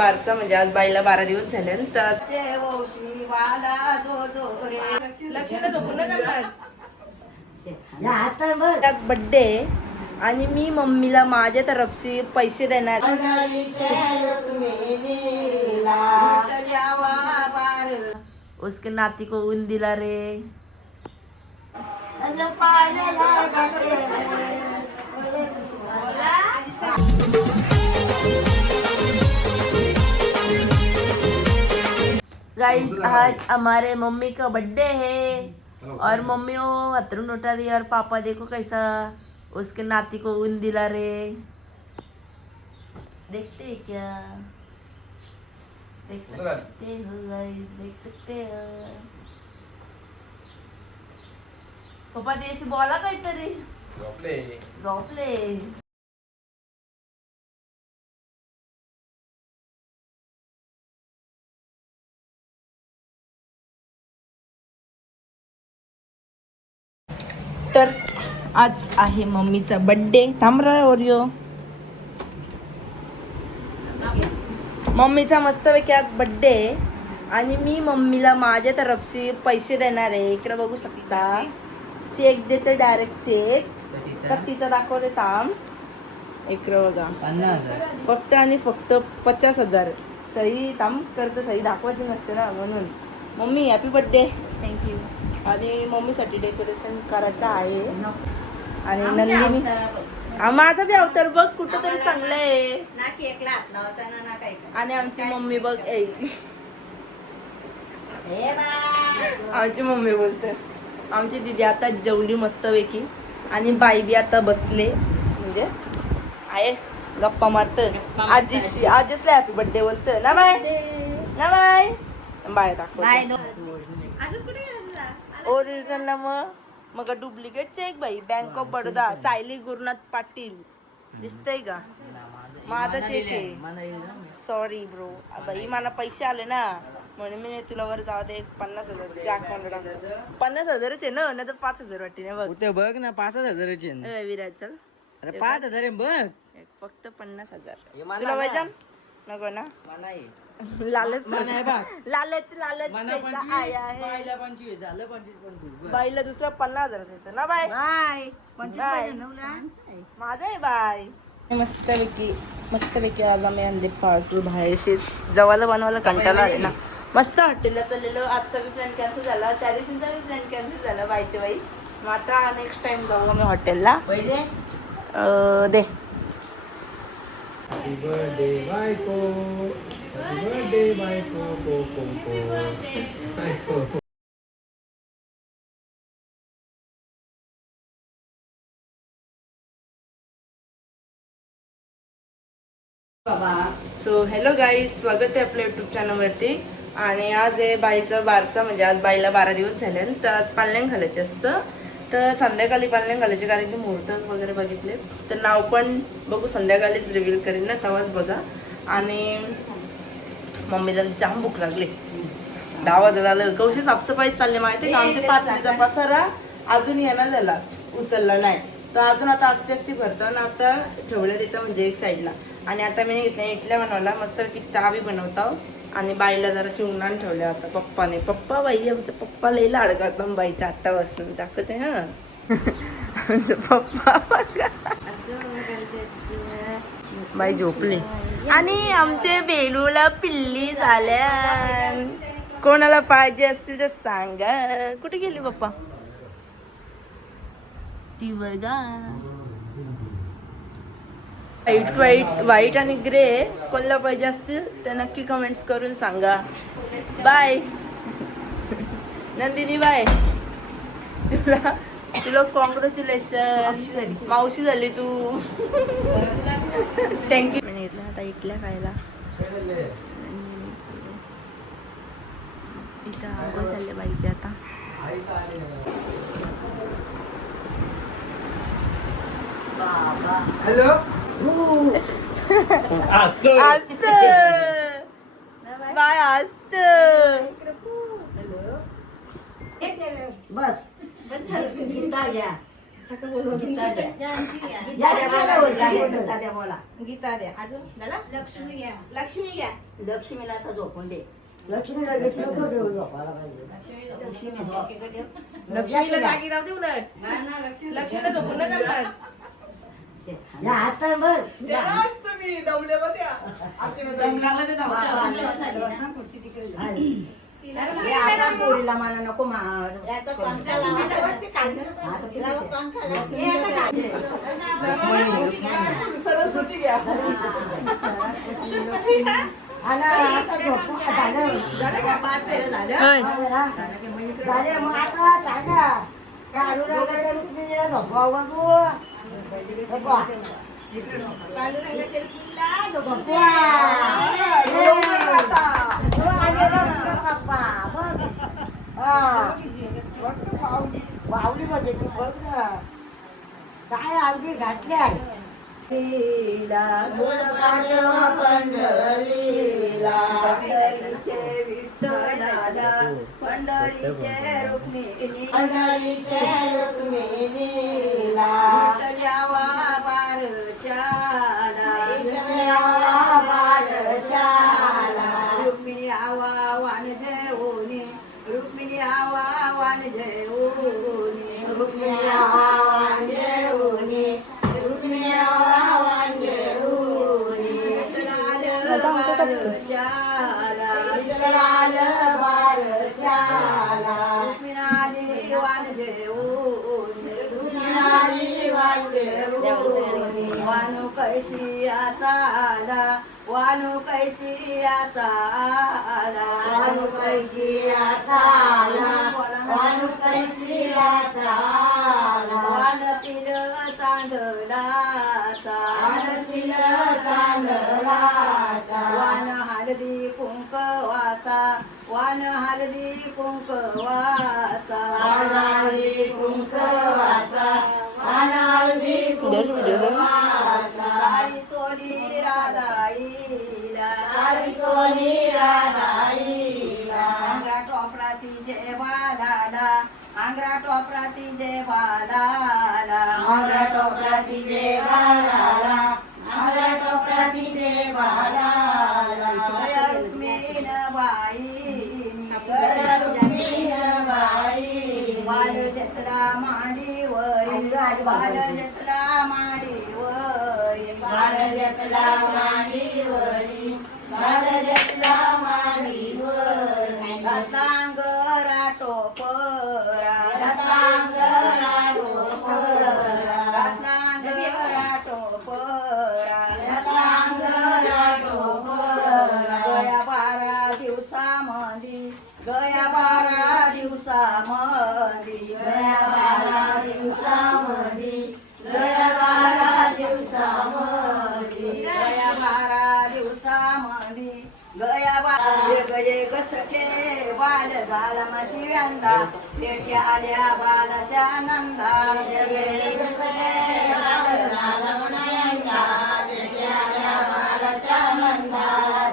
बारसा म्हणजे आज बाईला 12 दिवस झाले तर आज बर्थडे आणि मी मम्मीला माझ्या तरफशी पैसे देणार. उसके नाती को ऊन दिला रे. गाइस आज हमारे मम्मी का बर्थडे है और मम्मी वो बाथरूम उठा रही है और पापा देखो कैसा उसके नाती को ऊन दिला रे. देखते हैं क्या? देख सकते हो गाइस, देख सकते हो. पप्पा देश बोला काहीतरी. झोपले. तर आज आहे मम्मीचा बर्थडे. थांबरा ओरिओ. मम्मीचा मस्तपैकी आज बर्थडे आणि मी मम्मीला माझ्या तरफशी पैसे देणार आहे. इकडे बघू शकता चेक देते, डायरेक्ट चेक. तर तिचा दाखवते थांब. इकडे बघा फक्त आणि फक्त 50,000 सही. थांब करते सही दाखवायची नसते ना म्हणून. Mummy happy birthday. थँक्यू. आणि मम्मीसाठी डेकोरेशन करायचं आहे. आणि नंदिनी माझा बी अवतार बघ कुठं तरी चांगलं आहे. आणि आमची मम्मी बघ आमची मम्मी बोलते. आमची दीदी आता जेवली मस्तपैकी आणि बाई बी आता बसले म्हणजे आहे गप्पा मारत. आजीसला हॅपी बर्थडे बोलतं ना बाय. ना बाय बाय दाखव. ओरिजिनल ना मग डुप्लिकेट चेक बाई. बँक ऑफ बडोदा सायली गुरुनाथ पाटील दिसतंय का? माझा चेक आहे. सॉरी ब्रो बाई मला पैसे आले ना म्हणून मी तुला वर जाऊ दे. 50,000 अकाउंट 50,000च आहे ना, नाही तर 5,000 वाटते ना. बघ बघ ना 5,000 विराज चल. अरे 5,000 बघ. फक्त 50,000 तुला वजन नको ना. लालच लालच लालच पैसा आया है. बाईला दुसरा 50,000 येतं ना बाय. माझा आहे बाय. मस्तपैकी आज आम्ही अंडे पार्सल बाहेरशी जवाला बनवायला कंटाळा आले ना. मस्त हॉटेलला चाललेलो. आजचा बी प्लॅन कॅन्सल झाला, त्या दिवशीचा बी प्लॅन कॅन्सल झाला बाईचे बाई. मग आता नेक्स्ट टाइम जाऊ आम्ही हॉटेलला. दे Happy birthday बायको. Happy birthday बायको. बायको. सो हॅलो गाईज, स्वागत आहे आपल्या यूट्यूब चॅनलवरती. आणि आज आहे बाईचा बारसा म्हणजे आज बाईला 12 दिवस झाले तर आज पालण्या घालायचे असतं. तर संध्याकाळी पालण्या घालायचे कारण की मुहूर्त वगैरे बघितले तर नाव पण बघू संध्याकाळीच रिव्हील करीन ना तेव्हाच बघा. आणि मम्मीला जाम भूक लागली. 10 वाजता झालं. कौशी साफसफाई चालली माहिती का? आमचे 5 पसारा अजून येणं झाला उचलला नाही तर अजून आता आस्ते आस्ते भरतं ना. आता ठेवलं तिथं म्हणजे एक साईडला. आणि आता मी घेतल्या इडल्या बनवला मस्तपैकी चहा बी बनवता. आणि बाईला जरा शिवून ठेवल्या आता पप्पाने. पप्पा बाई आमचं पप्पा लई लाड करतो बाईचा. आत्ता बसून दाखवते हा आमचं पप्पा बघा. बाई झोपली आणि आमचे बेलूला पिल्ली झाल्या. कोणाला पाहिजे असतील तर सांगा. कुठे गेली पप्पा? ती बघा व्हाईट आणि ग्रे. कोणाला पाहिजे असतील तर नक्की कमेंट्स करून सांगा. Bye Nandini bye. तुला कॉंग्रॅच्युलेशन. मावशी झाली तू. थँक्यू. मी घेतला आता इडल्या खायला. इथं आंघोळ झाले बाईचे आता. हॅलो. असत बाय असत. बस गीता द्या बोला. गीता द्या. अजून झाला? लक्ष्मी घ्या. लक्ष्मी घ्या. लक्ष्मीला आता झोपून दे. लक्ष्मीला घेतली नको देऊ झोपायला पाहिजे. लक्ष्मी झोप. लक्ष्मीला जागी राहू देऊ ना. लक्ष्मीला झोपून न जमणार. या हातात बघ. हे आता पोरीला मला नको मार. याचा पंखा लावायचा वरती काढलं. तिला पंखा लावायचा. सरस्वती घ्या. आणि आता झोपू झालं. पाच फेरं झालं. झाले मग आता सांगा काढू नका रुक्मिणीला झोपावं बघू. झोपवा. बावली मध्ये तू बघ ना काय अगदी घातल्या पंढरीला पंढरीचे विठ्ठलाला पंढरीचे रुक्मिणी विठ्ठल्यावा बारशाला रुक्मिणी आवा वाण जेवणी रुक्मिणी आवा वाण जेवणी रुक्मिणी आवा वाण जेवणी रुक्मिणी आवा वाण जेवणी बारशाला बारशाला रुक्मिणी वाण जेवणी रुक्मिणी वाण जेवणी वानू कैसी आता आला वानू कैसी आता आला वानू कैसी आता आला वानू कैसी आता आला वानतील चांदलाचा वानतील चांदलाचा वान हळदी कुंकवाचा वान हळदी कुंकवाचा वान हळदी कुंकवाचा वान हळदी कुंकवाचा सारी चोली राधाईला सारी चोली राधाईला आंग्रा टोपरा तिचे बालाला आंग्रा टोपरा तिचे बालाला आंग्रा टोपरा तिचे बालाला आंग्रा टोपरा तिचे बालाला गया रुक्मिण बाईनी गया रुक्मिण बाईनी बाल जत्रा मांडीवरी बाल जत्रा मांडीवरी बाल जत्रा मांडीवरी बाल जत्रा मांडीवरी रत्नांगरा टोपरा रत्नांगरा टोपरा रत्नांगरा टोपरा रत्नांगरा टोपरा गया 12 दिवसामध्ये गया 12 दिवसामध्ये गया 12 दिवसामध्ये गया 12 दिवसामध्ये गया 12 दिवसामध्ये गया गये कसके बाल झाला माशिव्यांदा पेट्या आल्या बालाच्या नंदा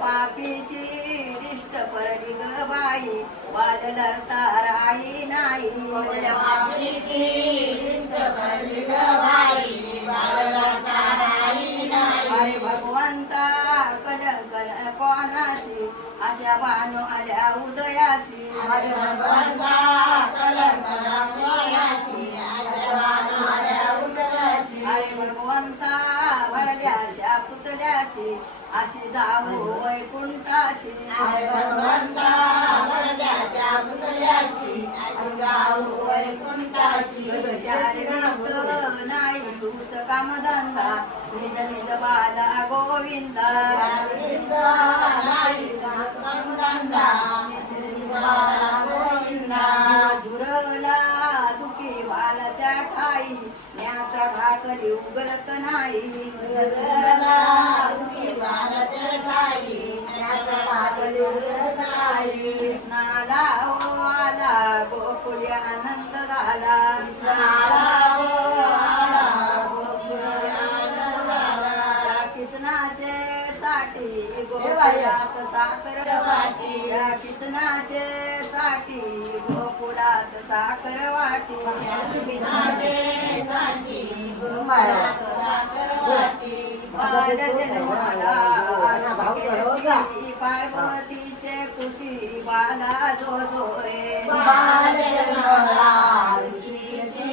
पापीची रिष्ट परली ग बाई बाल लढता राई नाही पापीची रिष्ट परली ग बाई बाल लढता राई नाही अरे भगवंता कल कल कोणाशी अशा बानो आल्या उदयाशी अरे भगवंता कल कल कोणाशी अशा बानो आल्या उदयाशी अरे भगवंता भरल्याशा पुतल्याशी अशी जाऊ वैकुंठाशी अरे भगवंता भरल्याशा पुतल्याशी अशी जाऊ वैकुंठाशी शारीरिक नाही सुस कामधंदा निज निज बाला गोविंदा झुरला दुखी बालाच्या ठाई नेत्र ढाकली उघडत नाही झुरला दुखी बालाच्या ठाई नेत्र ढाकली उघडत नाही कृष्णाला आला गोकुळी आनंद झाला कृष्णाला आला गोकुळी आनंद झाला कृष्णाचे साठी गोकुळात साखर वाटी कृष्णाचे साठी गोकुळात साखर वाटी बाल जन्मला ऋषिकेशी पार्वतीचे कुशी बाला जो जो रे बाल जन्मला ऋषिकेशी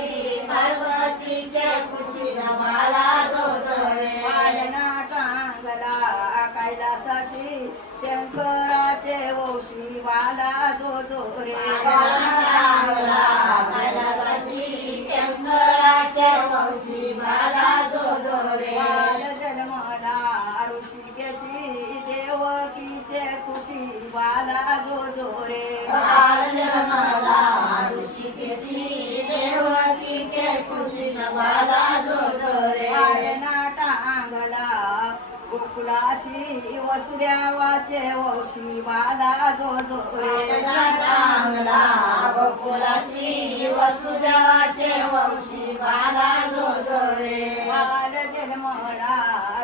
पार्वतीचे कुशी बाला जो जो रे बालना टांगला कैलासाशी शंकराचे वंशी बाला जो जो रे बालना टांगला कैलासाशी शंकराचे वंशी बाला जो जो रे बाल जन्मला ऋषिकेशी देवकीचे कुशी बाला जो जो रे बाल जन्मला ऋषिकेशी देवकीचे कुशी बाला जो जो रे बालना टांगला गोकुलाशी वसुदेवाचे वंशी बाला जो जो रे टांगला गोकुलाशी वसुदेवाचे वंशी बाला जो जो रे बाल जन्मला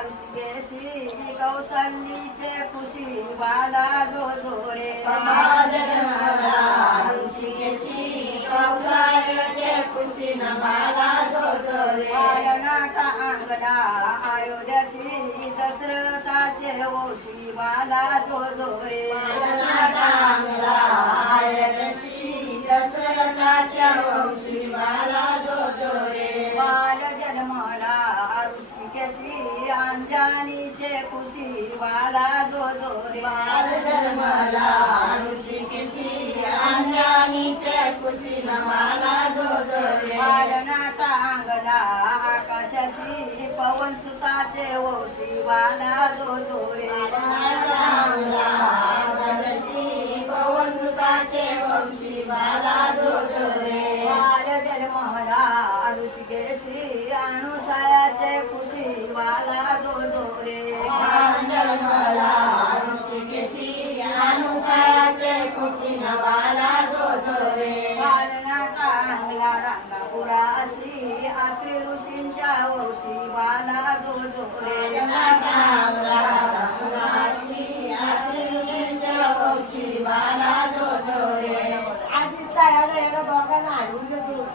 ऋषिकेशी कौशल्यीचे कुशी बाला जो जो रे बाल जन्मला ऋषिकेशी कौशल्यीचे कुशी बाला जो जो रे बालना टांगला अयोध्याशी दशरथाचे वंशी बाला जो जो रे बालना टांगला अयोध्याशी दशरथाचे वंशी बाला जो जो रे बाल जन्मला ऋषिकेशी अंजनीचे कुशी बाला जो जो रे बाल जन्मला ऋषिकेशी अंजनीचे कुशी बाला जो जो रे बालना टांगला आकाशाशी पवन सुताचे वंशी बाला जो जो रे टांगला आकाशाशी पवन सुताचे वंशी बाला जो जो रे बाल जन्मला ऋषिकेशी अनुसायाचे कुशी बाला जो जो रे बाल जन्मला ऋषिकेशी अनुसायाचे कुशी बाला जो जो रे बालना टांगला रांगापुराशी आत्री ऋषींच्या वंशी बाला जो जो रे टांगला रांगापुराशी आत्री ऋषींच्या वंशी बाला जो जो रे आधीच काय आलं एका दोघांना हलवून घेतो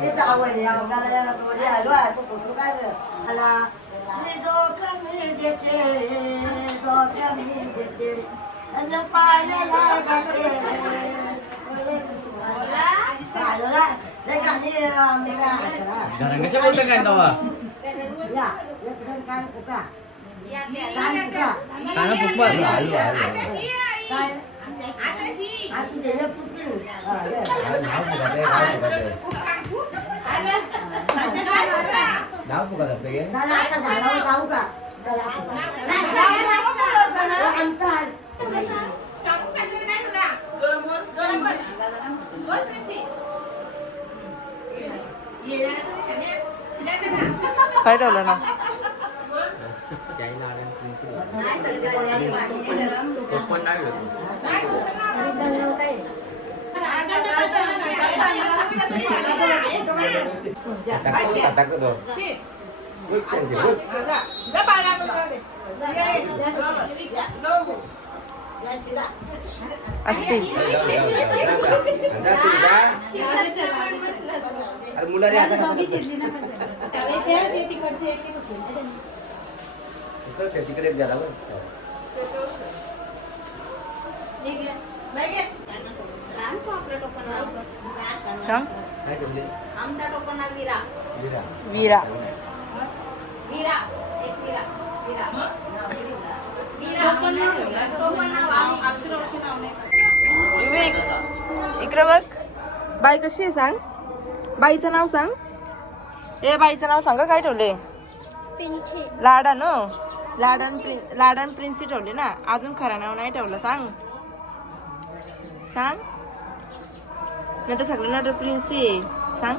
तेच आवडले आपल्याला याला थोडे आलो आहे तो फोटो काय आला मी जोखमी देते आणि पायाला घालते आलो ना रे गाणी कशा बोलता काय तवा या एक जण काय कुका काना फुटबॉल आलो आलो काय असं ते पुटली नाव फुकत असतं गे चला आता झाडावर जाऊ का चला आमचा काय ठेवलं ना असतील मुलारी तिकडे झाला सांग काय करले आमचा टोपण नाव वीरा वीरा वीरा एक वीरा वीरा वीरा टोपण नाव अक्षरवर्षी नाव नाही विवेक इकडे बघ बाई कशी आहे सांग बाईचं नाव सांग ए बाईचं नाव सांग काय ठेवले लाडा न लाडन प्रिन्सी ठेवले ना अजून खरं नाव नाही ठेवलं सांग सांग नाही तर सगळ्यांना प्रिन्सी आहे सांग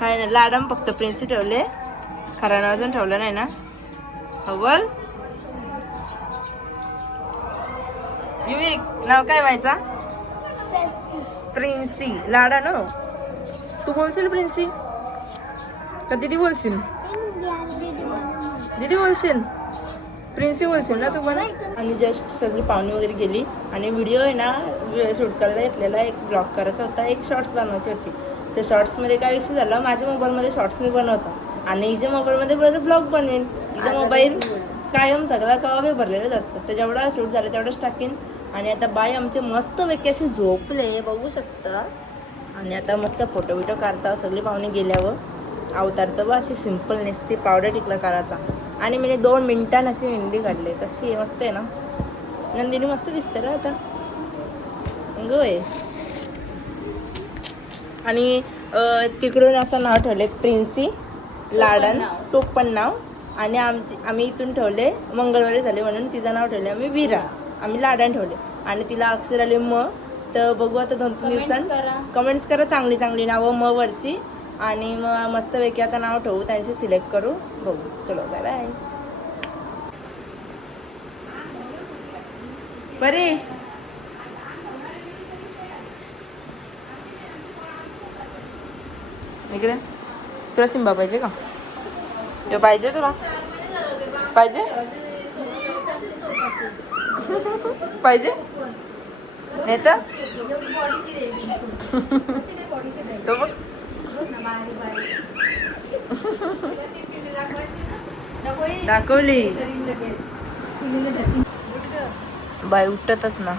काय नाही लाडम फक्त प्रिन्सी ठेवले खरं नाव अजून ठेवलं नाही ना हवल विवेक नाव काय व्हायचा प्रिन्सी लाडा न तू बोलशील प्रिन्सी का दीदी बोलशील दीदी बोलशील प्रिन्सी बोलशील ना तू पण. आणि जस्ट सगळी पाहुणी वगैरे गेली आणि व्हिडिओ आहे ना शूट करायला घेतलेला, एक ब्लॉग करायचा होता, एक शॉर्ट्स बनवायची होती. तर शॉर्ट्समध्ये काय विषय झाला, माझ्या मोबाईलमध्ये शॉर्ट्स मी बनवतो आणि हिच्या मोबाईलमध्ये बरं ब्लॉग बनेल. हिचा मोबाईल कायम सगळा कवा भरलेलंच असतं, तर जेवढा शूट झालं तेवढंच टाकीन. आणि आता बाई आमचे मस्त पैकी असे झोपले बघू शकता. आणि आता मस्त फोटो बिटो काढता सगळी पाहुणे गेल्यावर. अवतार तर बा अशी सिम्पल नसते, पावडर टिकला करायचा. आणि मी 2 मिनिटांनी अशी मेहंदी काढली, कशी आहे मस्त आहे ना. नंदिनी मस्त दिसते रे आता गोय. आणि तिकडून असं नाव ठेवले प्रिन्सी लाडन, टोपण नाव. आणि आम्ही इथून ठेवले मंगळवारी झाले म्हणून तिचं नाव ठेवले आम्ही वीरा. आम्ही लाडन ठेवले आणि तिला अक्षर आले म. तर बघू आता 2-3 दिवसांनी कमेंट्स करा चांगली चांगली नावं म वरची. आणि मग मस्तपैकी आता नाव ठेवू, त्यांची सिलेक्ट करू, बघू. चलो बाय बाय. बरे इकडे तुला सिंबा पाहिजे का? तो पाहिजे तुला? पाहिजे पाहिजे नाही तर तो बघ दाखवली बाय उठतच ना.